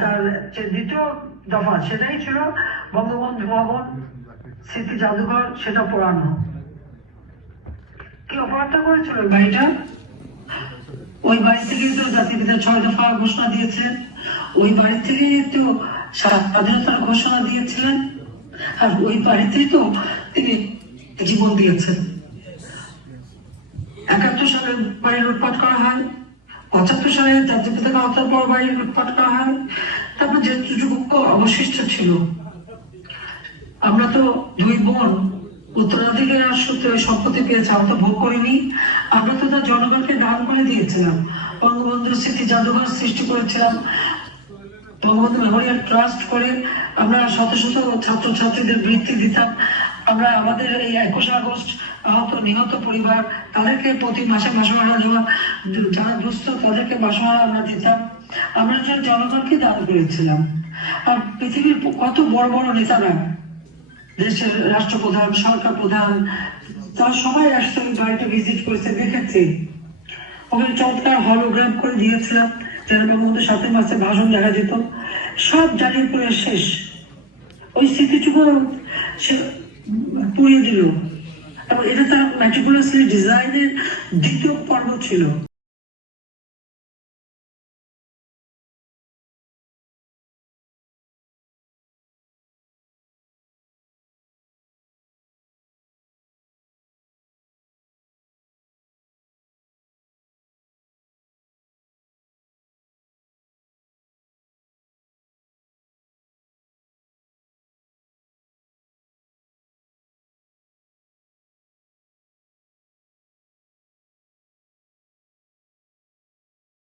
তার যে দ্বিতীয় দফা সেটাই ছিল বঙ্গবন্ধু ভবন স্মৃতি জাদুঘর, সেটা পোড়ানো। কি অপরাধটা করেছিল ওই বাড়িটা? ওই বাড়ি থেকে তো জাতিপিতা 6 দফা ঘোষণা দিয়েছিলেন, ওই বাড়ি থেকে তো স্বাধীনতার ঘোষণা দিয়েছিলেন, আর ওই বাড়িতেই তো তিনি জীবন দিয়েছেন। 71 সালে বাড়ি লুটপাট করা হয়, 75 সালে জাতির পিতাকে হত্যার পর বাড়ি লুটপাট করা হয়। তারপর যেটুকু অবশিষ্ট ছিল, আমরা তো 2 বোন উত্তরাধিকার সূত্রে ওই সম্পত্তি পেয়েছে, আমরা তো ভোগ করিনি। আমরা তো তার জনগণকে দান করে দিয়েছিলাম, বঙ্গবন্ধু স্মৃতি জাদুঘর সৃষ্টি করেছিলাম, বঙ্গবন্ধু মেমোরিয়াল ট্রাস্ট করে আমরা শত শত ছাত্রছাত্রীদের বৃত্তি দিতাম। আমরা আমাদের এই 21 আগস্ট আহত নিহত পরিবার, তাদেরকে প্রতি মাসে মাসোহারা দেওয়া, যারা দুস্থ তাদেরকে মাসোহারা আমরা দিতাম। আমরা জনগণকে দান করেছিলাম। আর পৃথিবীর কত বড় বড় নেতারা, দেশের রাষ্ট্রপ্রধান, সরকার প্রধান, তারা সবাই আসছে ওই বাড়িটা ভিজিট করেছে, দেখেছে। ওখানে চমৎকার হলোগ্রাম করে দিয়েছিলাম, যেন বঙ্গবন্ধুর 7 মাসে ভাষণ দেখা যেত। সব জ্বালিয়ে পড়ে শেষ, ওই স্মৃতিটুকু সে পুড়িয়ে দিল। এবং এটা তার ম্যাটিকুলাসলি ডিজাইনের দ্বিতীয় পর্ব ছিল।